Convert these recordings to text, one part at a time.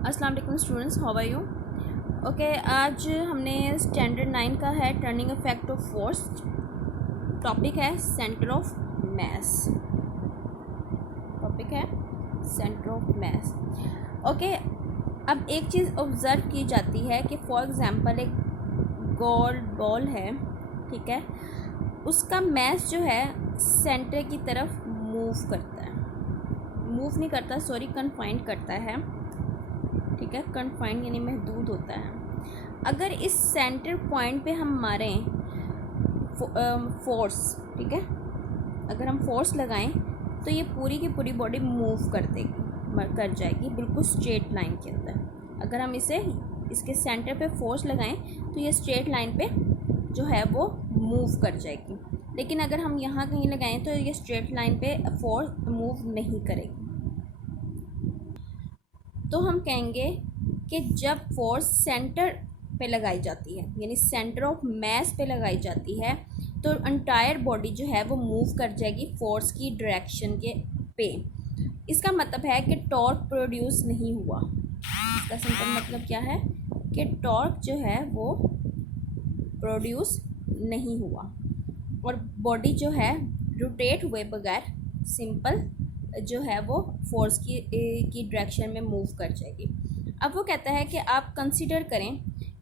अस्सलाम वालेकुम students, how are you. Okay, आज हमने स्टैंडर्ड 9 का है turning effect of force. Topic है सेंटर ऑफ मास। टॉपिक है सेंटर ऑफ मास। ओके, अब एक चीज़ ऑब्ज़र्व की जाती है कि फॉर एग्जांपल एक गोल बॉल है, ठीक है, उसका मास जो है सेंटर की तरफ मूव करता है, मूव नहीं करता, सॉरी, कन्फाइंड करता है, ठीक है। कन्फाइंड यानी महदूद होता है। अगर इस सेंटर पॉइंट पे हम मारें फोर्स, ठीक है, अगर हम फोर्स लगाएं तो ये पूरी की पूरी बॉडी मूव कर कर जाएगी बिल्कुल स्ट्रेट लाइन के अंदर। अगर हम इसके सेंटर पे फोर्स लगाएं तो ये स्ट्रेट लाइन पे जो है वो मूव कर जाएगी। लेकिन अगर हम यहाँ कहीं लगाएं तो ये स्ट्रेट लाइन पे फोर्स मूव नहीं करेगी। तो हम कहेंगे कि जब फोर्स सेंटर पे लगाई जाती है, यानी सेंटर ऑफ मास पे लगाई जाती है, तो एंटायर बॉडी जो है वो मूव कर जाएगी फोर्स की डायरेक्शन के पे। इसका मतलब है कि टॉर्क प्रोड्यूस नहीं हुआ। इसका सिंपल मतलब क्या है कि टॉर्क जो है वो प्रोड्यूस नहीं हुआ और बॉडी जो है रोटेट हुए बगैर सिंपल जो है वो फोर्स की डायरेक्शन में मूव कर जाएगी। अब वो कहता है कि आप कंसीडर करें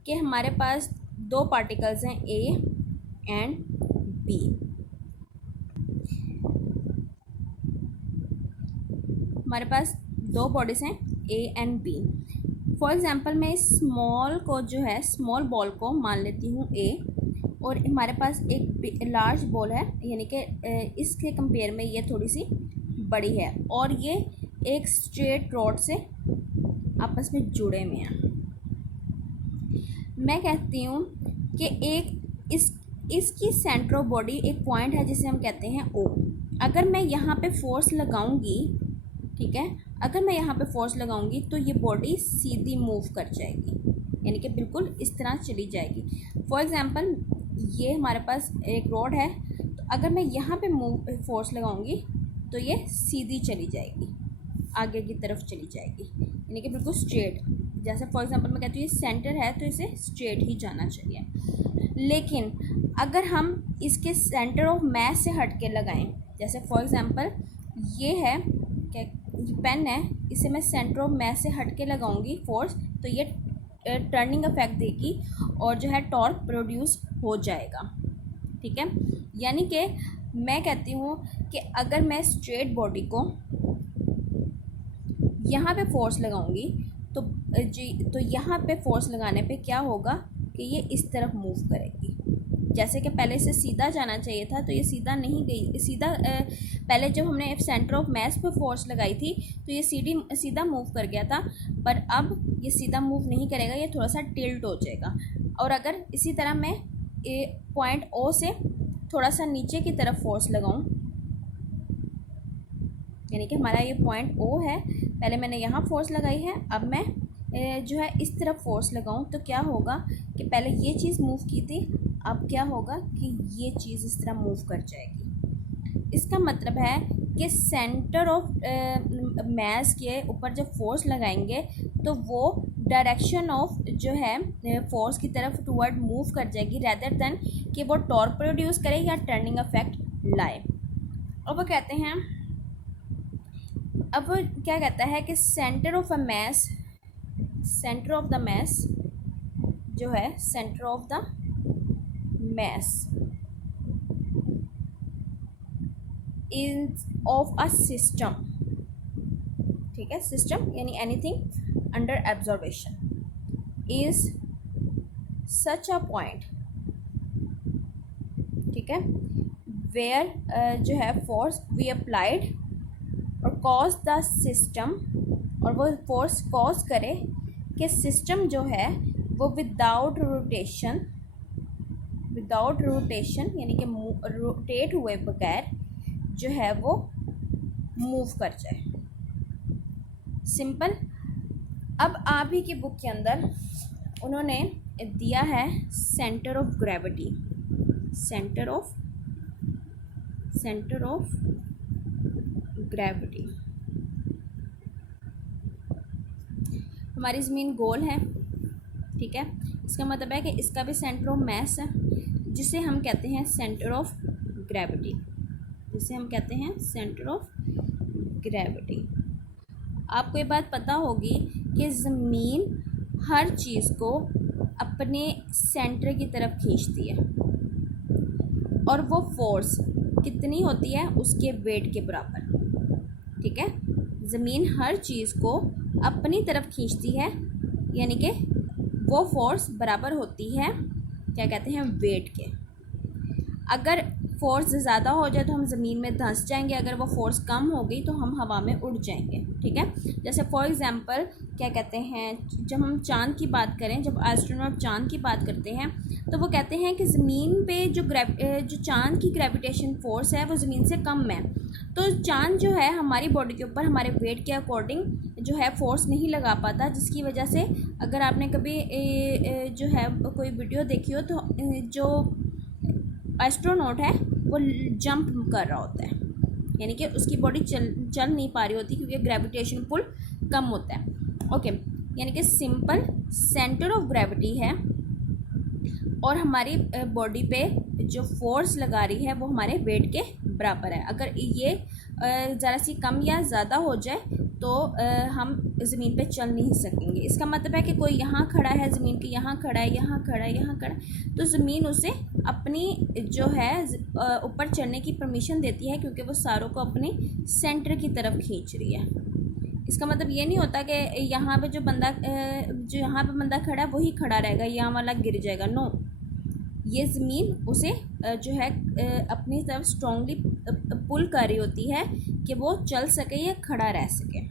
कि हमारे पास दो पार्टिकल्स हैं ए एंड बी। हमारे पास दो बॉडीज़ हैं A and B. For example मैं इस स्मॉल को जो है स्मॉल बॉल को मान लेती हूँ ए, और हमारे पास एक लार्ज बॉल है, यानी कि इसके कंपेयर में ये थोड़ी सी बड़ी है और ये एक स्ट्रेट रॉड से आपस में जुड़े हुए हैं। मैं कहती हूँ कि एक इसकी सेंटर ऑफ बॉडी एक पॉइंट है जिसे हम कहते हैं ओ। अगर मैं यहाँ पे फोर्स लगाऊंगी, ठीक है, अगर मैं यहाँ पे फोर्स लगाऊंगी तो ये बॉडी सीधी मूव कर जाएगी, यानी कि बिल्कुल इस तरह चली जाएगी। फॉर एग्जांपल ये हमारे पास एक रॉड है, तो अगर मैं यहाँ पे फोर्स लगाऊंगी तो ये सीधी चली जाएगी, आगे की तरफ चली जाएगी, यानी कि बिल्कुल स्ट्रेट। जैसे फॉर एग्जांपल मैं कहती हूँ ये सेंटर है तो इसे स्ट्रेट ही जाना चाहिए। लेकिन अगर हम इसके सेंटर ऑफ मास से हट के लगाएं, जैसे फॉर एग्जांपल ये है, क्या ये पेन है, इसे मैं सेंटर ऑफ मास से हट के लगाऊंगी फोर्स, तो ये टर्निंग इफेक्ट देगी और जो है टॉर्क प्रोड्यूस हो जाएगा, ठीक है। यानी कि मैं कहती हूँ कि अगर मैं स्ट्रेट बॉडी को यहाँ पे फोर्स लगाऊंगी तो यहाँ पे फोर्स लगाने पे क्या होगा कि ये इस तरफ मूव करेगी। जैसे कि पहले से सीधा जाना चाहिए था तो ये सीधा नहीं गई, सीधा पहले जब हमने सेंटर ऑफ मास पे फोर्स लगाई थी तो ये सीधा मूव कर गया था, पर अब ये सीधा मूव नहीं करेगा, ये थोड़ा सा टिल्ट हो जाएगा। और अगर इसी तरह मैं पॉइंट ओ से थोड़ा सा नीचे की तरफ फोर्स लगाऊं, यानी कि हमारा ये पॉइंट ओ है, पहले मैंने यहाँ फोर्स लगाई है, अब मैं जो है इस तरफ फोर्स लगाऊं तो क्या होगा कि पहले ये चीज़ मूव की थी, अब क्या होगा कि ये चीज़ इस तरह मूव कर जाएगी। इसका मतलब है कि सेंटर ऑफ मास के ऊपर जब फोर्स लगाएंगे तो वो डायरेक्शन ऑफ जो है फोर्स की तरफ टुवर्ड मूव कर जाएगी, रैदर देन कि वो टॉर्क प्रोड्यूस करे या टर्निंग इफेक्ट लाए। और वो कहते हैं, अब वो क्या कहता है कि सेंटर ऑफ द मास जो है centre of the mass is of a system, ठीक है, सिस्टम यानी anything under observation is such a point, ठीक है, वेयर जो है फोर्स वी अप्लाइड और कॉज द सिस्टम, और वो फोर्स कॉज करे कि सिस्टम जो है वो विदाउट रोटेशन यानी कि रोटेट हुए बगैर जो है वो मूव कर जाए। सिंपल। अब आप ही की बुक के अंदर उन्होंने दिया है centre of gravity, centre of gravity. हमारी ज़मीन गोल है, ठीक है, इसका मतलब है कि इसका भी सेंटर ऑफ मास है, जिसे हम कहते हैं सेंटर ऑफ ग्रेविटी, जिसे हम कहते हैं सेंटर ऑफ ग्रेविटी। आपको ये बात पता होगी कि ज़मीन हर चीज़ को अपने सेंटर की तरफ खींचती है, और वो फोर्स कितनी होती है, उसके वेट के बराबर, ठीक है। ज़मीन हर चीज़ को अपनी तरफ खींचती है, यानी कि वो फोर्स बराबर होती है, क्या कहते हैं, वेट के। अगर फोर्स ज़्यादा हो जाए तो हम ज़मीन में धंस जाएंगे, अगर वो फोर्स कम हो गई तो हम हवा में उड़ जाएंगे, ठीक है। जैसे फॉर एग्ज़ाम्पल क्या कहते हैं, जब हम चाँद की बात करें, जब एस्ट्रोनॉट चाँद की बात करते हैं तो वो कहते हैं कि ज़मीन पे जो चाँद की ग्रेविटेशन फोर्स है वो ज़मीन से कम है, तो चाँद जो है हमारी बॉडी के ऊपर हमारे वेट के अकॉर्डिंग जो है फोर्स नहीं लगा पाता, जिसकी वजह से अगर आपने कभी जो है कोई वीडियो देखी हो तो जो एस्ट्रोनॉट है वो जंप कर रहा होता है, यानी कि उसकी बॉडी चल नहीं पा रही होती क्योंकि ग्रेविटेशन पुल कम होता है। ओके, यानी कि सिंपल सेंटर ऑफ ग्रेविटी है और हमारी बॉडी पे जो फोर्स लगा रही है वो हमारे वेट के बराबर है। अगर ये ज़रा सी कम या ज़्यादा हो जाए तो हम ज़मीन पे चल नहीं सकेंगे। इसका मतलब है कि कोई यहाँ खड़ा है, ज़मीन के यहाँ खड़ा है, यहाँ खड़ा है, यहाँ खड़ा है, तो ज़मीन उसे अपनी जो है ऊपर चढ़ने की परमिशन देती है, क्योंकि वो सारों को अपने सेंटर की तरफ खींच रही है। इसका मतलब ये नहीं होता कि यहाँ पे जो यहाँ पे बंदा खड़ा है वही खड़ा रहेगा, यहाँ वाला गिर जाएगा, नो। ये ज़मीन उसे जो है अपनी तरफ स्ट्रॉन्गली पुल कर रही होती है कि वो चल सके या खड़ा रह सके।